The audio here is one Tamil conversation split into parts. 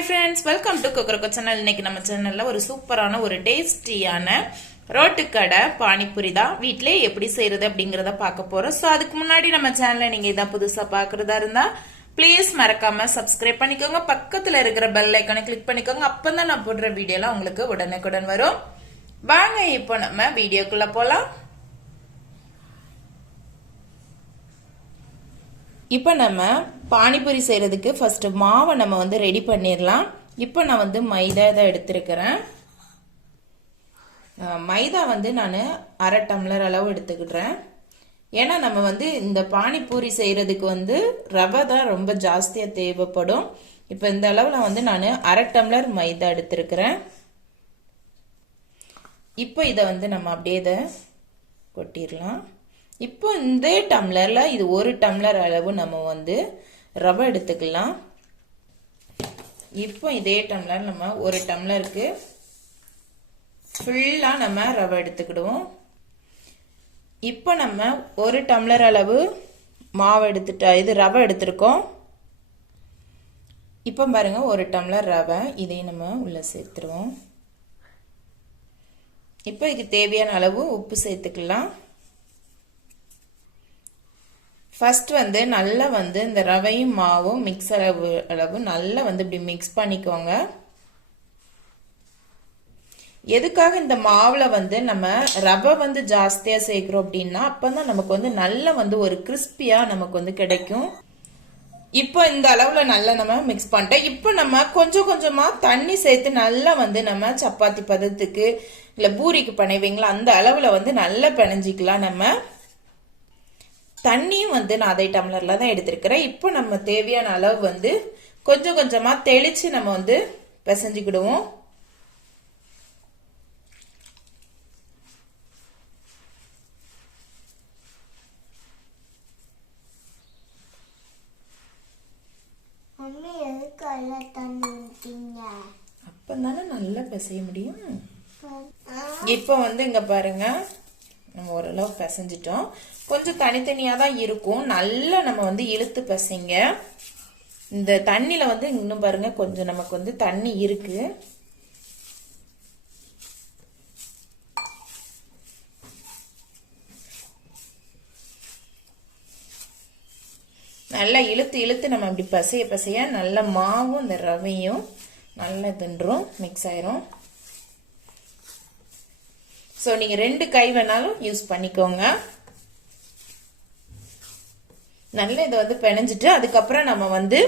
Hi friends welcome to Kokkarakko channel இன்னைக்கு நம்ம சேனல்ல ஒரு சூப்பரான ஒரு டேஸ்டியான ரோட்டுக்கடை பானிபூரி தான். வீட்டிலே எப்படி செய்யறது அப்படிங்கிறத பார்க்க போறோம். ஸோ அதுக்கு முன்னாடி நம்ம சேனலை நீங்க இதான் புதுசா பாக்குறதா இருந்தா ப்ளீஸ் மறக்காம சப்ஸ்கிரைப் பண்ணிக்கோங்க. பக்கத்துல இருக்கிற பெல் ஐக்கனை கிளிக் பண்ணிக்கோங்க. அப்பதான் நான் போடுற வீடியோலாம் உங்களுக்கு உடனுக்குடன் வரும். வாங்க இப்போ நம்ம வீடியோக்குள்ள போலாம். இப்போ நம்ம பானிபூரி செய்கிறதுக்கு ஃபஸ்ட்டு மாவை நம்ம வந்து ரெடி பண்ணிடலாம். இப்போ நான் வந்து மைதா தான் எடுத்திருக்கிறேன். மைதா வந்து நான் அரை டம்ளர் அளவு எடுத்துக்கிடுறேன். ஏன்னா நம்ம வந்து இந்த பானிபூரி செய்கிறதுக்கு வந்து ரவை தான் ரொம்ப ஜாஸ்தியாக தேவைப்படும். இப்போ இந்த அளவில் வந்து நான் அரை டம்ளர் மைதா எடுத்திருக்கிறேன். இப்போ இதை வந்து நம்ம அப்படியே இதை கொட்டிடலாம். இப்போ இந்த டம்ளரில் இது ஒரு டம்ளர் அளவு நம்ம வந்து ரவை எடுத்துக்கலாம். இப்போ இதே டம்ளர் நம்ம ஒரு டம்ளருக்கு ஃபுல்லாக நம்ம ரவை எடுத்துக்கிடுவோம். இப்போ நம்ம ஒரு டம்ளர் அளவு மாவு எடுத்துட்டா இது ரவை எடுத்திருக்கோம். இப்போ பாருங்க ஒரு டம்ளர் ரவை இதையும் நம்ம உள்ளே சேர்த்துருவோம். இப்போ இதுக்கு தேவையான அளவு உப்பு சேர்த்துக்கலாம். ஃபஸ்ட்டு வந்து நல்லா வந்து இந்த ரவையும் மாவும் மிக்ஸ் அளவு அளவு நல்லா வந்து இப்படி மிக்ஸ் பண்ணிக்கோங்க. எதுக்காக இந்த மாவில் வந்து நம்ம ரவை வந்து ஜாஸ்தியாக சேர்க்குறோம் அப்படின்னா அப்போ தான் நமக்கு வந்து நல்லா வந்து ஒரு கிறிஸ்பியாக நமக்கு வந்து கிடைக்கும். இப்போ இந்த அளவில் நல்லா நம்ம மிக்ஸ் பண்ணிட்டோம். இப்போ நம்ம கொஞ்சம் கொஞ்சமாக தண்ணி சேர்த்து நல்லா வந்து நம்ம சப்பாத்தி பதத்துக்கு இல்லை பூரிக்கு பிணைவீங்களா அந்த அளவில் வந்து நல்லா பிணைஞ்சிக்கலாம் நம்ம. தண்ணியும் வந்து நான் அதே டம்ளர்ல தான் எடுத்திருக்கிறேன். இப்போ நம்ம தேவையான அளவு வந்து கொஞ்சம் கொஞ்சமா தெளிச்சு நம்ம வந்து பிசைஞ்சுக்கிடுவோம். அப்பந்தானே நல்லா பிசைய முடியும். இப்போ வந்து இங்க பாருங்க. நம்ம ஓரளவு பிசைஞ்சிட்டோம். கொஞ்சம் தனித்தனியாக தான் இருக்கும். நல்லா நம்ம வந்து இழுத்து பசைங்க. இந்த தண்ணியில் வந்து இன்னும் பாருங்கள் கொஞ்சம் நமக்கு வந்து தண்ணி இருக்குது நல்லா இழுத்து இழுத்து நம்ம இப்படி பசைய பசைய நல்ல மாவும் இந்த ரவையும் நல்லா தின்றும் மிக்ஸ் ஆயிரும். ஸோ நீங்கள் ரெண்டு கை வேணாலும் யூஸ் பண்ணிக்கோங்க. நல்லா இதை வந்து பிணைஞ்சிட்டு அதுக்கப்புறம் நம்ம வந்து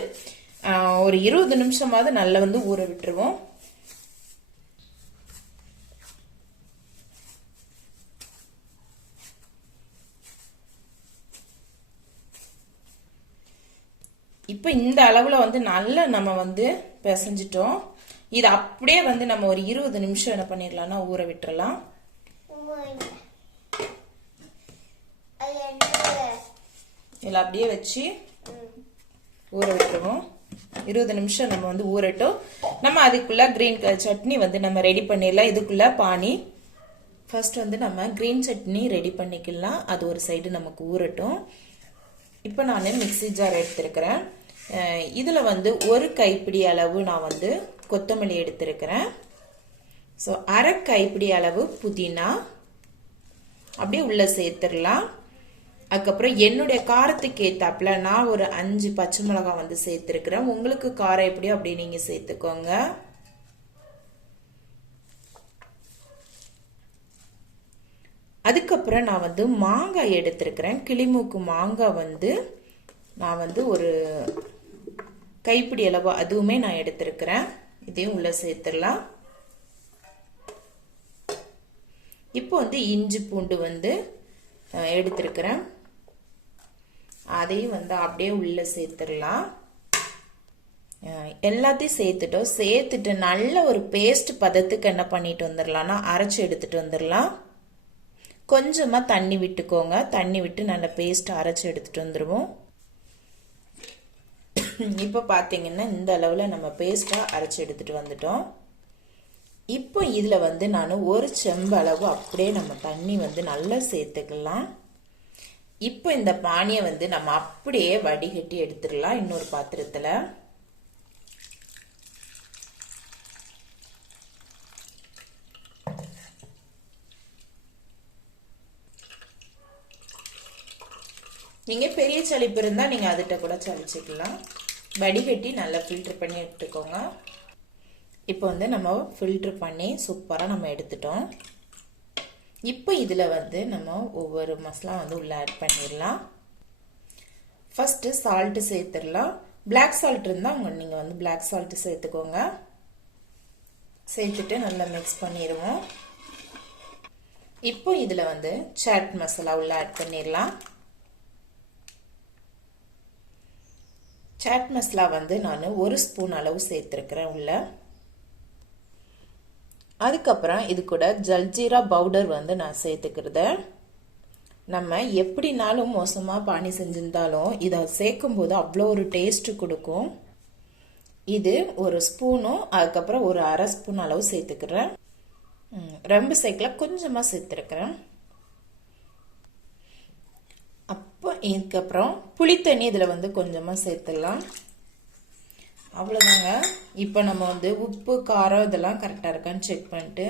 ஒரு இருபது நிமிஷமாவது நல்லா வந்து ஊற விட்டுருவோம். இப்போ இந்த அளவில் வந்து நல்லா நம்ம வந்து பிசைஞ்சிட்டோம். இது அப்படியே வந்து நம்ம ஒரு இருபது நிமிஷம் என்ன பண்ணிடலாம்னா ஊற விட்டுறலாம். இதில் அப்படியே வச்சு ஊற விட்டுருவோம். இருபது நிமிஷம் நம்ம வந்து ஊறட்டும். நம்ம அதுக்குள்ள கிரீன் சட்னி வந்து நம்ம ரெடி பண்ணிடலாம். இதுக்குள்ள பானி. ஃபர்ஸ்ட் வந்து நம்ம கிரீன் சட்னி ரெடி பண்ணிக்கலாம். அது ஒரு சைடு நமக்கு ஊறட்டும். இப்போ நான் மிக்ஸி ஜார் எடுத்திருக்கிறேன். இதில் வந்து ஒரு கைப்பிடி அளவு நான் வந்து கொத்தமல்லி எடுத்திருக்கிறேன். ஸோ அரை கைப்பிடி அளவு புதினா. அப்படியே உள்ள சேர்த்துடலாம். அதுக்கப்புறம் என்னுடைய காரத்துக்கு ஏற்றாப்புல நான் ஒரு அஞ்சு பச்சை மிளகாய் வந்து சேர்த்துருக்குறேன். உங்களுக்கு காரம் எப்படியோ அப்படி நீங்கள் சேர்த்துக்கோங்க. அதுக்கப்புறம் நான் வந்து மாங்காய் எடுத்திருக்கிறேன். கிளிமூக்கு மாங்காய் வந்து நான் வந்து ஒரு கைப்பிடி அளவு அதுவுமே நான் எடுத்திருக்கிறேன். இதையும் உள்ளே சேர்த்துடலாம். இப்போ வந்து இஞ்சி பூண்டு வந்து எடுத்துருக்கிறேன். அதையும் வந்து அப்படியே உள்ளே சேர்த்துடலாம். எல்லாத்தையும் சேர்த்துட்டோம். சேர்த்துட்டு நல்ல ஒரு பேஸ்ட் பதத்துக்கு என்ன பண்ணிட்டு வந்துடலாம்னா அரைச்சி எடுத்துட்டு வந்துடலாம். கொஞ்சமாக தண்ணி விட்டுக்கோங்க. தண்ணி விட்டு நல்ல பேஸ்ட் அரைச்சி எடுத்துட்டு வந்துடுவோம் இப்போ பார்த்தீங்கன்னா இந்த அளவில் நம்ம பேஸ்ட்டாக அரைச்சி எடுத்துகிட்டு வந்துட்டோம். இப்போ இதில் வந்து நான் ஒரு செம்பளவு அப்படியே நம்ம தண்ணி வந்து நல்லா சேர்த்துக்கலாம். இப்போ இந்த பானியை வந்து நம்ம அப்படியே வடிகட்டி எடுத்துடலாம் இன்னொரு பாத்திரத்தில். நீங்கள் பெரிய சளிப்பு இருந்தால் நீங்கள் அதுகிட்ட கூட சளிச்சுக்கலாம். வடிகட்டி நல்லா ஃபில்டர் பண்ணி எடுத்துக்கோங்க. இப்போ வந்து நம்ம ஃபில்டர் பண்ணி சூப்பராக நம்ம எடுத்துட்டோம். இப்போ இதில் வந்து நம்ம ஒவ்வொரு மசாலா வந்து உள்ளே ஆட் பண்ணிடலாம். ஃபஸ்ட்டு சால்ட்டு சேர்த்துடலாம். பிளாக் சால்ட் இருந்தால் உங்கள் நீங்கள் வந்து பிளாக் சால்ட்டு சேர்த்துக்கோங்க. சேர்த்துட்டு நல்லா மிக்ஸ் பண்ணிடுவோம். இப்போ இதில் வந்து சாட் மசாலா உள்ளே ஆட் பண்ணிடலாம். சாட் மசாலா வந்து நான் ஒரு ஸ்பூன் அளவு சேர்த்துருக்குறேன் உள்ளே. அதுக்கப்புறம் இது கூட ஜல்ஜீரா பவுடர் வந்து நான் சேர்த்துக்கிறத. நம்ம எப்படினாலும் மோசமாக பானி செஞ்சிருந்தாலும் இதை சேர்க்கும் போது அவ்வளோ ஒரு டேஸ்ட்டு கொடுக்கும். இது ஒரு ஸ்பூனும் அதுக்கப்புறம் ஒரு அரை ஸ்பூன் அளவு சேர்த்துக்கிறேன். ரொம்ப சேர்க்கல கொஞ்சமாக சேர்த்துருக்குறேன். அப்போ இதுக்கப்புறம் புளித்தண்ணி இதில் வந்து கொஞ்சமாக சேர்த்துடலாம். அவ்வளோதாங்க இப்போ நம்ம வந்து உப்பு காரம் இதெல்லாம் கரெக்டாக இருக்கான்னு செக் பண்ணிட்டு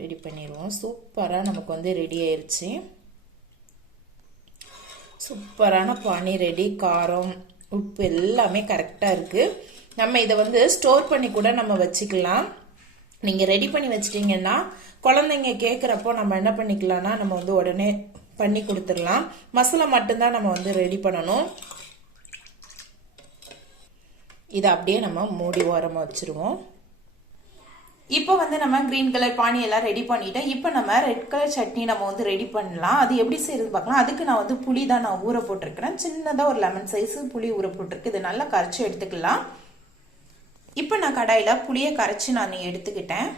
ரெடி பண்ணிடுவோம். சூப்பராக நமக்கு வந்து ரெடி ஆயிடுச்சு சூப்பரான பானி ரெடி காரம் உப்பு எல்லாமே கரெக்டாக இருக்குது நம்ம இதை வந்து ஸ்டோர் பண்ணி கூட நம்ம வச்சுக்கலாம். நீங்கள் ரெடி பண்ணி வச்சிட்டிங்கன்னா குழந்தைங்க கேட்குறப்போ நம்ம என்ன பண்ணிக்கலாம்னா நம்ம வந்து உடனே பண்ணி கொடுத்துடலாம். மசாலா மட்டும்தான் நம்ம வந்து ரெடி பண்ணணும். இதை அப்படியே நம்ம மூடி ஓரமாக வச்சுருவோம். இப்போ வந்து நம்ம க்ரீன் கலர் பானி எல்லாம் ரெடி பண்ணிட்டோம் இப்போ நம்ம ரெட் கலர் சட்னி நம்ம வந்து ரெடி பண்ணலாம். அது எப்படி செய்யறது பார்க்கலாம். அதுக்கு நான் வந்து புளி தான் நான் ஊற போட்டிருக்கிறேன். சின்னதாக ஒரு லெமன் சைஸ் புளி ஊற போட்டிருக்கு. இது நல்லா கரைச்சி எடுத்துக்கலாம். இப்போ நான் கடாயில் புளியை கரைச்சி நான் எடுத்துக்கிட்டேன்.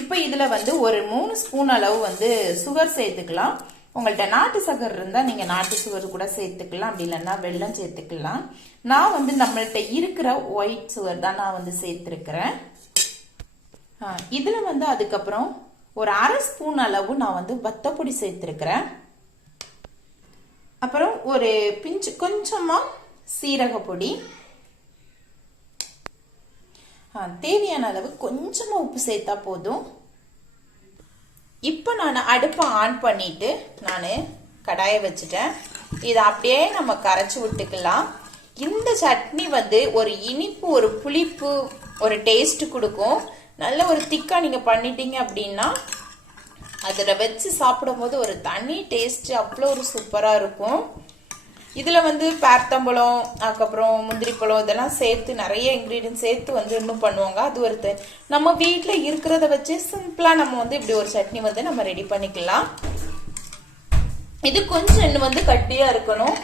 இப்போ இதில் வந்து ஒரு மூணு ஸ்பூன் அளவு வந்து சுகர் சேர்த்துக்கலாம். உங்கள்கிட்ட நாட்டு சக்கர் இருந்தால் நீங்கள் நாட்டு சுகர் கூட சேர்த்துக்கலாம். அப்படி இல்லைன்னா வெல்லம் சேர்த்துக்கலாம். நான் வந்து நம்மள்கிட்ட இருக்கிற ஒயிட் சுகர் தான் நான் வந்து சேர்த்துருக்கிறேன். இதில் வந்து அதுக்கப்புறம் ஒரு அரை ஸ்பூன் அளவு நான் வந்து வத்தப்பொடி சேர்த்துருக்கிறேன். அப்புறம் ஒரு பிஞ்சு கொஞ்சமாக சீரகப்பொடி. தேவையான அளவு கொஞ்சமாக உப்பு சேர்த்தா போதும். இப்போ நான் அடுப்பை ஆன் பண்ணிட்டு நான் கடாயை வச்சுட்டேன். இதை அப்படியே நம்ம கரைச்சி விட்டுக்கலாம். இந்த சட்னி வந்து ஒரு இனிப்பு ஒரு புளிப்பு ஒரு டேஸ்ட் கொடுக்கும். நல்ல ஒரு திக்காக நீங்கள் பண்ணிட்டீங்க அப்படின்னா அதில் வச்சு சாப்பிடும்போது ஒரு தனி டேஸ்ட் அவ்வளோ ஒரு சூப்பராக இருக்கும். இதில் வந்து பேர்த்தம்பழம் அதுக்கப்புறம் முந்திரி பழம் இதெல்லாம் சேர்த்து நிறைய இன்க்ரீடியன்ட் சேர்த்து வந்து இன்னும் பண்ணுவாங்க. அது ஒரு நம்ம வீட்டில் இருக்கிறத வச்சு சிம்பிளாக நம்ம வந்து இப்படி ஒரு சட்னி வந்து நம்ம ரெடி பண்ணிக்கலாம். இது கொஞ்சம் இன்னும் வந்து கட்டியாக இருக்கணும்.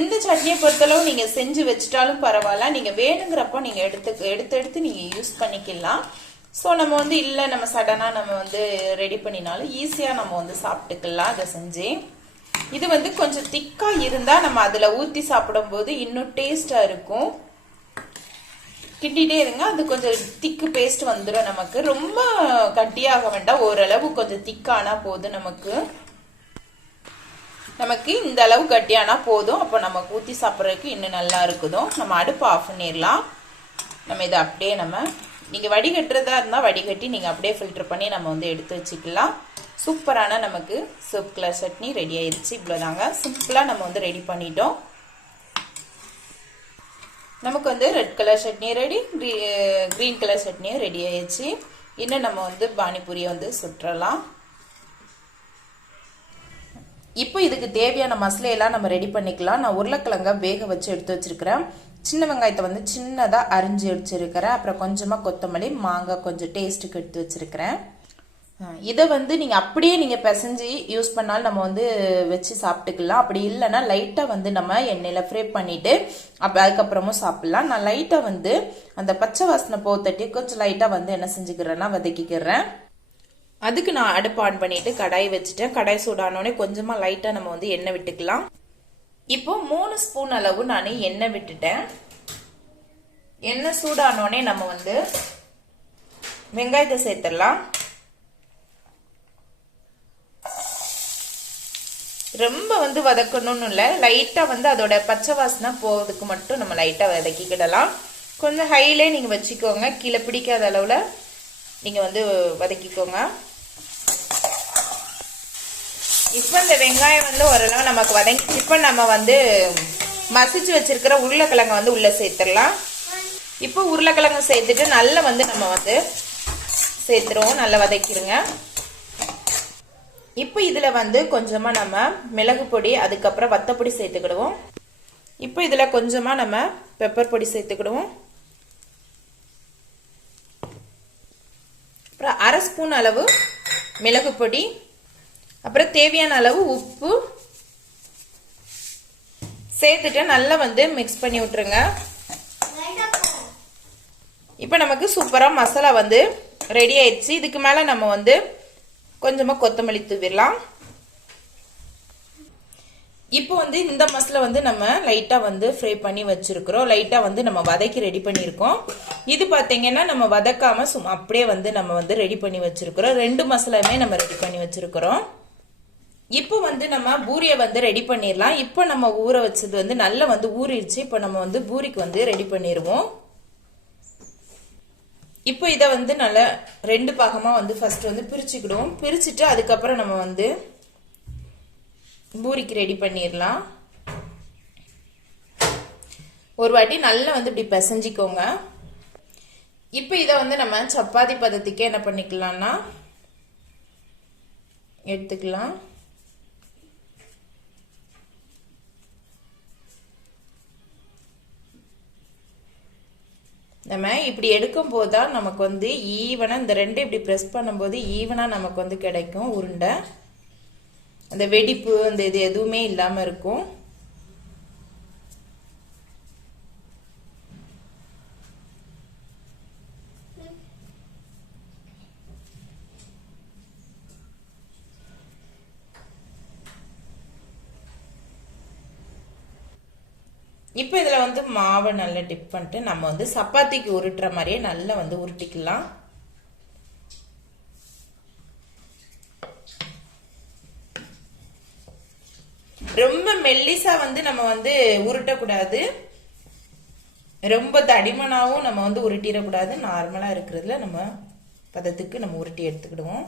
இந்த சட்னியை பொறுத்தளவு நீங்கள் செஞ்சு வச்சிட்டாலும் பரவாயில்ல. நீங்கள் வேணுங்கிறப்போ நீங்கள் எடுத்து எடுத்து எடுத்து நீங்கள் யூஸ் பண்ணிக்கலாம். ஸோ நம்ம வந்து இல்லை நம்ம சடனாக நம்ம வந்து ரெடி பண்ணினாலும் ஈஸியாக நம்ம வந்து சாப்பிட்டுக்கலாம் அதை செஞ்சு. இது வந்து கொஞ்சம் திக்கா இருந்தா நம்ம அதுல ஊத்தி சாப்பிடும்போது இன்னும் டேஸ்டா இருக்கும். கிண்டிட்டே இருங்க அது கொஞ்சம் திக்கு பேஸ்ட் வந்துடும் நமக்கு. ரொம்ப கட்டியாக வேண்டாம் ஓரளவு கொஞ்சம் திக்கானா போதும் நமக்கு. நமக்கு இந்த அளவு கட்டியானா போதும். அப்போ நம்ம ஊற்றி சாப்பிட்றதுக்கு இன்னும் நல்லா இருக்குதும் நம்ம அடுப்பு ஆஃப் பண்ணிடலாம். நம்ம இதை அப்படியே நம்ம நீங்கள் வடிகட்டுறதா இருந்தால் வடிகட்டி நீங்கள் அப்படியே ஃபில்டர் பண்ணி நம்ம வந்து எடுத்து வச்சுக்கலாம். சூப்பரான நமக்கு சோப் கலர் சட்னி ரெடி ஆயிடுச்சு. இவ்வளோதாங்க சிம்பிளாக நம்ம வந்து ரெடி பண்ணிட்டோம். நமக்கு வந்து red colour chutney ready green colour சட்னியும் ரெடி ஆயிடுச்சு. இன்னும் நம்ம வந்து பானிபூரியை வந்து சுற்றலாம். இப்போ இதுக்கு தேவையான மசாலையெல்லாம் நம்ம ரெடி பண்ணிக்கலாம். நான் உருளைக்கிழங்க வேக வச்சு எடுத்து வச்சிருக்கிறேன். சின்ன வெங்காயத்தை வந்து சின்னதாக அரிஞ்சு வச்சுருக்கிறேன். அப்புறம் கொஞ்சமாக கொத்தமல்லி மாங்காய் கொஞ்சம் டேஸ்ட்டுக்கு எடுத்து வச்சுருக்கிறேன். இதை வந்து நீங்கள் அப்படியே நீங்கள் பிசைஞ்சு யூஸ் பண்ணாலும் நம்ம வந்து வச்சு சாப்பிட்டுக்கலாம். அப்படி இல்லைன்னா லைட்டாக வந்து நம்ம எண்ணெயில் ஃப்ரை பண்ணிவிட்டு அப்போ அதுக்கப்புறமும் சாப்பிட்லாம். நான் லைட்டாக வந்து அந்த பச்சை வாசனை போக தட்டி கொஞ்சம் லைட்டாக வந்து என்ன செஞ்சுக்கிறேன்னா வதக்கிக்கிறேன். அதுக்கு நான் அடுப்பு ஆன் பண்ணிவிட்டு கடாய் வச்சுட்டேன். கடாய் சூடானோடனே கொஞ்சமாக லைட்டாக நம்ம வந்து எண்ணெய் விட்டுக்கலாம். இப்போ மூணு ஸ்பூன் அளவு நான் எண்ணெய் விட்டுட்டேன். எண்ணெய் சூடானோடனே நம்ம வந்து வெங்காயத்தை சேர்த்துடலாம். ரொம்ப வந்து வதக்கணும்னு இல்லை. லைட்டாக வந்து அதோட பச்சை வாசனை போகிறதுக்கு மட்டும் நம்ம லைட்டாக வதக்கிக்கிடலாம். கொஞ்சம் ஹைலே நீங்கள் வச்சுக்கோங்க. கீழே பிடிக்காத அளவில் நீங்கள் வந்து வதக்கிக்கோங்க. இப்போ இந்த வெங்காயம் வந்து ஓரளவு நமக்கு வதங்கி இப்போ நம்ம வந்து மசிச்சு வச்சுருக்கிற உருளைக்கிழங்க வந்து உள்ளே சேர்த்துடலாம். இப்போ உருளைக்கிழங்கு சேர்த்துட்டு நல்லா வந்து நம்ம வந்து சேர்த்துருவோம். நல்லா வதக்கிடுங்க இப்போ இதில் வந்து கொஞ்சமாக நம்ம மிளகு பொடி அதுக்கப்புறம் வத்தப்பொடி சேர்த்துக்கிடுவோம். இப்போ இதில் கொஞ்சமாக நம்ம பெப்பர் பொடி சேர்த்துக்கிடுவோம். அப்புறம் அரை ஸ்பூன் அளவு மிளகு பொடி அப்புறம் தேவையான அளவு உப்பு. சேர்த்துட்டு நல்லா வந்து மிக்ஸ் பண்ணி விட்டுருங்க. இப்போ நமக்கு சூப்பராக மசாலா வந்து ரெடி ஆயிடுச்சு. இதுக்கு மேலே நம்ம வந்து கொஞ்சமாக கொத்தமல்லி தூவிடலாம். இப்போ வந்து இந்த மசில் வந்து நம்ம லைட்டாக வந்து ஃப்ரை பண்ணி வச்சுருக்கிறோம். லைட்டாக வந்து நம்ம வதக்கி ரெடி பண்ணியிருக்கோம். இது பார்த்தீங்கன்னா நம்ம வதக்காமல் சும்மா அப்படியே வந்து நம்ம வந்து ரெடி பண்ணி வச்சுருக்கிறோம். ரெண்டு மசாலாவுமே நம்ம ரெடி பண்ணி வச்சுருக்கிறோம். இப்போ வந்து நம்ம பூரியை வந்து ரெடி பண்ணிடலாம். இப்போ நம்ம ஊற வச்சது வந்து நல்லா வந்து ஊறிடுச்சு. இப்போ நம்ம வந்து பூரிக்கு வந்து ரெடி பண்ணிடுவோம். இப்போ இதை வந்து நல்லா ரெண்டு பாகமாக வந்து ஃபர்ஸ்ட் வந்து பிரிச்சுக்கிடுவோம். பிரிச்சுட்டு அதுக்கப்புறம் நம்ம வந்து பூரிக்கு ரெடி பண்ணிடலாம். ஒரு வாட்டி நல்லா வந்து இப்படி பிசைஞ்சிக்கோங்க. இப்போ இதை வந்து நம்ம சப்பாத்தி பதத்துக்கே என்ன பண்ணிக்கலாம்னா எடுத்துக்கலாம். நம்ம இப்படி எடுக்கும்போது தான் நமக்கு வந்து ஈவனாக இந்த ரெண்டு இப்படி ப்ரெஸ் பண்ணும்போது ஈவனாக நமக்கு வந்து கிடைக்கும் உருண்டை. அந்த வெடிப்பு அந்த இது எதுவுமே இல்லாமல் இருக்கும். இப்போ இதில் வந்து மாவை நல்லா டிப் பண்ணிட்டு நம்ம வந்து சப்பாத்திக்கு உருட்டுற மாதிரியே நல்லா வந்து உருட்டிக்கலாம். ரொம்ப மெல்லிசா வந்து நம்ம வந்து உருட்டக்கூடாது. ரொம்ப தடிமனாகவும் நம்ம வந்து உருட்டிடக்கூடாது. நார்மலாக இருக்கிறதுல நம்ம பதத்துக்கு நம்ம உருட்டி எடுத்துக்கிடுவோம்.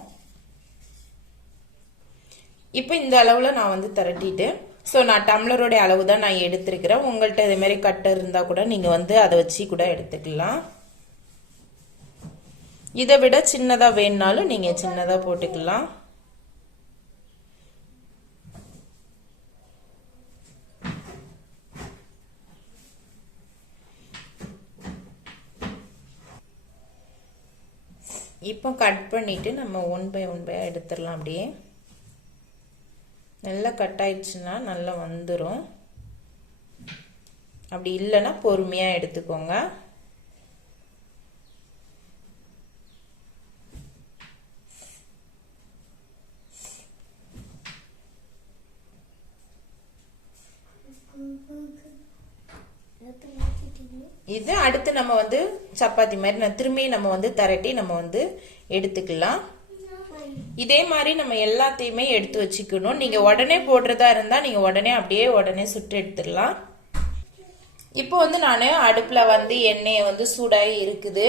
இப்போ இந்த அளவில் நான் வந்து திரட்டிட்டு ஸோ நான் டம்ளருடைய அளவு தான் நான் எடுத்திருக்கிறேன். உங்கள்கிட்ட இதுமாரி மாதிரி இருந்தால் கூட நீங்கள் வந்து அதை வச்சு கூட எடுத்துக்கலாம். இதை விட சின்னதாக வேணுனாலும் நீங்கள் சின்னதாக போட்டுக்கலாம். இப்போ கட் பண்ணிவிட்டு நம்ம ஒன் பை ஒன் பையாக எடுத்துடலாம் அப்படியே. நல்லா கட் ஆயிடுச்சுன்னா நல்லா வந்துடும் அப்படி இல்லைன்னா பொறுமையாக எடுத்துக்கோங்க. இது அடுத்து நம்ம வந்து சப்பாத்தி மாதிரி நான் திரும்பி நம்ம வந்து திரட்டி நம்ம வந்து எடுத்துக்கலாம். இதே மாதிரி நம்ம எல்லாத்தையுமே எடுத்து வச்சுக்கணும். நீங்கள் உடனே போடுறதா இருந்தால் நீங்கள் உடனே அப்படியே உடனே சுட்டு எடுத்துடலாம். இப்போ வந்து நான் அடுப்பில் வந்து எண்ணெயை வந்து சூடாகி இருக்குது.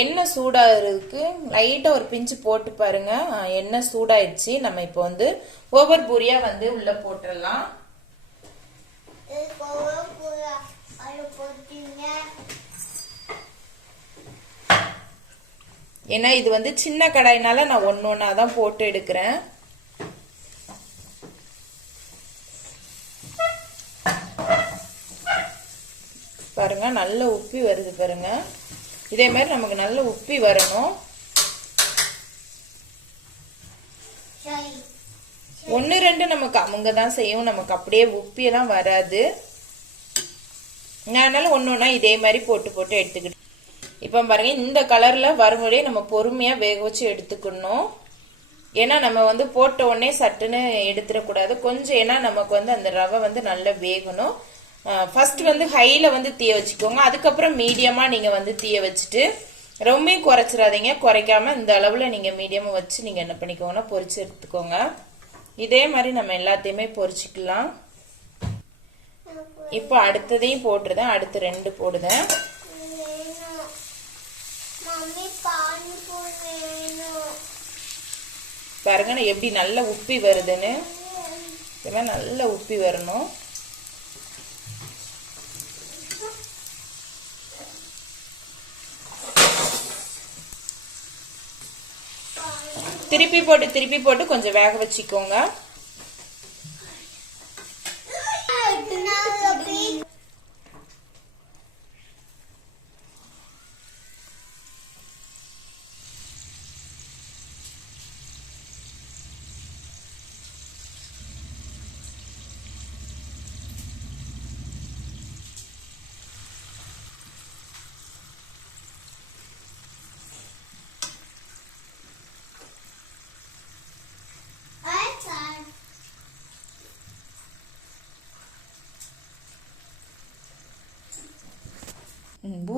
எண்ணெய் சூடாகிறதுக்கு லைட்டாக ஒரு பிஞ்சு போட்டு பாருங்க. எண்ணெய் சூடாயிடுச்சு. நம்ம இப்போ வந்து ஓவர் பூரியாக வந்து உள்ளே போட்டுடலாம். ஏன்னா இது வந்து சின்ன கடாயினால நான் ஒன்று ஒன்றா தான் போட்டு எடுக்கிறேன். பாருங்க நல்ல உப்பி வருது பாருங்க. இதே மாதிரி நமக்கு நல்ல உப்பி வரணும். ஒன்று ரெண்டு நமக்கு அவங்க தான் செய்யும். நமக்கு அப்படியே உப்பியெல்லாம் வராது. நான் அதனால ஒன்று ஒன்றா இதே மாதிரி போட்டு போட்டு எடுத்துக்கிட்டு இப்போ பாருங்க இந்த கலரில் வரும்படியே நம்ம பொறுமையாக வேக வச்சு எடுத்துக்கணும். ஏன்னா நம்ம வந்து போட்ட உடனே சட்டுன்னு எடுத்துடக்கூடாது. கொஞ்சம் ஏன்னா நமக்கு வந்து அந்த ரவை வந்து நல்லா வேகணும். ஃபர்ஸ்ட் வந்து ஹையில் வந்து தீய வச்சுக்கோங்க. அதுக்கப்புறம் மீடியமாக நீங்கள் வந்து தீய வச்சுட்டு ரொம்பவும் குறைச்சிடாதீங்க. குறைக்காம இந்த அளவில் நீங்கள் மீடியமாக வச்சு நீங்கள் என்ன பண்ணிக்கோங்கன்னா பொறிச்சு எடுத்துக்கோங்க. இதே மாதிரி நம்ம எல்லாத்தையுமே பொறிச்சிக்கலாம் இப்போ அடுத்ததையும் போட்டுருதேன். அடுத்து ரெண்டு போடுதேன். பாருங்க நான் எப்படி நல்லா உப்பி வருதுன்னு. இதெல்லாம் நல்லா உப்பி வரணும். திருப்பி போட்டு திருப்பி போட்டு கொஞ்சம் வேக வச்சுக்கோங்க.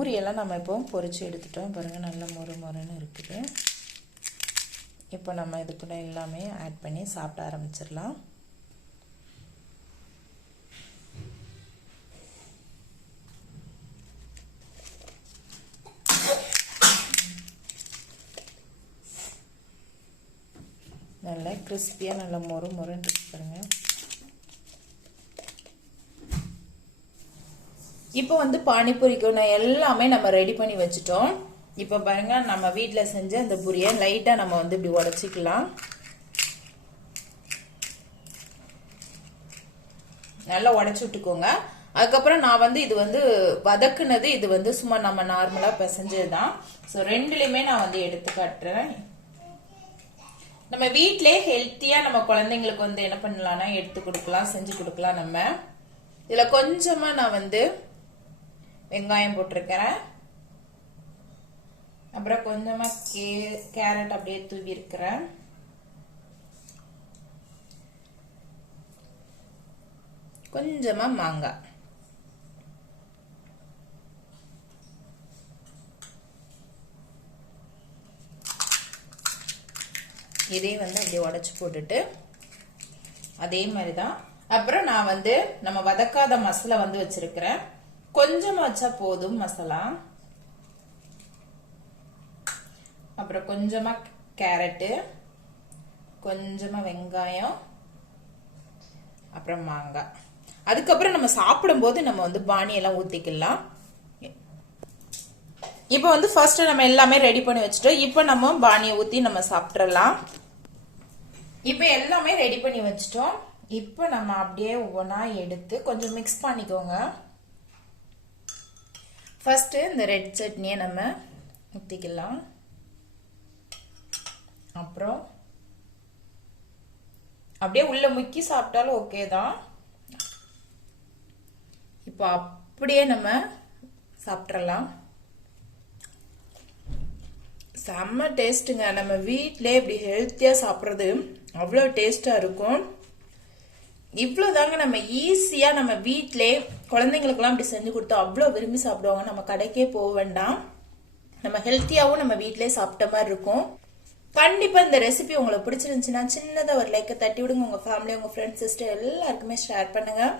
பூரியெல்லாம் நம்ம இப்போ பொறிச்சு எடுத்துட்டோம். பாருங்கள் நல்ல மொறு மொறுன்னு இருக்குது. இப்போ நம்ம இதுக்குள்ள எல்லாமே ஆட் பண்ணி சாப்பிட ஆரம்பிச்சிடலாம். நல்லா கிறிஸ்பியாக நல்ல மொறு மொறுன்னு இருக்கு பாருங்க. இப்போ வந்து பானிபூரிக்கு நான் எல்லாமே நம்ம ரெடி பண்ணி வச்சுட்டோம். இப்போ பாருங்க நம்ம வீட்டில் செஞ்ச அந்த பூரியை லைட்டாக நம்ம வந்து இப்படி உடச்சிக்கலாம். நல்லா உடச்சி விட்டுக்கோங்க. அதுக்கப்புறம் நான் வந்து இது வந்து வதக்குனது இது வந்து சும்மா நம்ம நார்மலாக பிசைஞ்சது தான் ஸோ ரெண்டுலையுமே நான் வந்து எடுத்து காட்டுறேன். நம்ம வீட்டிலே ஹெல்த்தியாக நம்ம குழந்தைங்களுக்கு வந்து என்ன பண்ணலாம்னா எடுத்து கொடுக்கலாம் செஞ்சு கொடுக்கலாம் நம்ம. இதில் கொஞ்சமாக நான் வந்து வெங்காயம் போட்டிருக்கிறேன். அப்புறம் கொஞ்சமாக கே கேரட் அப்படியே தூவி இருக்கிறேன். கொஞ்சமாக மாங்காய். இதே வந்து அப்படியே உடச்சி போட்டுட்டு அதே மாதிரி தான் அப்புறம் நான் வந்து நம்ம வதக்காத மசாலா வந்து வச்சுருக்கிறேன். கொஞ்சம் வச்சா போதும் மசாலா? அப்புறம் கொஞ்சமா கேரட்டு கொஞ்சமா வெங்காயம் அப்புறம் மாங்காய் அதுக்கப்புறம் நம்ம சாப்பிடும்போது நம்ம வந்து பானியெல்லாம் ஊற்றிக்கலாம் இப்போ வந்து ஃபர்ஸ்ட் நம்ம எல்லாமே ரெடி பண்ணி வச்சுட்டோம். இப்போ நம்ம பானியை ஊற்றி நம்ம சாப்பிட்றலாம் இப்போ எல்லாமே ரெடி பண்ணி வச்சிட்டோம். இப்போ நம்ம அப்படியே ஒவ்வொன்றா எடுத்து கொஞ்சம் மிக்ஸ் பண்ணிக்கோங்க. ஃபஸ்ட்டு இந்த ரெட் சட்னியை நம்ம ஊற்றிக்கலாம் அப்புறம் அப்படியே உள்ளே முக்கி சாப்பிட்டாலும் ஓகே தான். இப்போ அப்படியே நம்ம சாப்பிட்றலாம் செம்ம டேஸ்ட்டுங்க நம்ம வீட்டிலே இப்படி ஹெல்த்தியாக சாப்பிட்றது அவ்வளோ டேஸ்ட்டாக இருக்கும். இவ்வளோ தாங்க நம்ம ஈஸியாக நம்ம வீட்டிலே குழந்தைங்களுக்குலாம் இப்படி செஞ்சு கொடுத்தா அவ்வளோ விரும்பி சாப்பிடுவாங்க. நம்ம கடைக்கே போக வேண்டாம். நம்ம ஹெல்த்தியாகவும் நம்ம வீட்டிலே சாப்பிட்ட மாதிரி இருக்கும். கண்டிப்பாக இந்த ரெசிபி உங்களுக்கு பிடிச்சிருந்துச்சுன்னா சின்னதாக ஒரு லைக்கை தட்டி விடுங்க. உங்கள் ஃபேமிலி உங்கள் ஃப்ரெண்ட்ஸ் சிஸ்டர் எல்லாருக்குமே ஷேர் பண்ணுங்கள்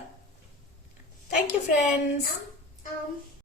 தேங்க்யூ ஃப்ரெண்ட்ஸ் Um, um.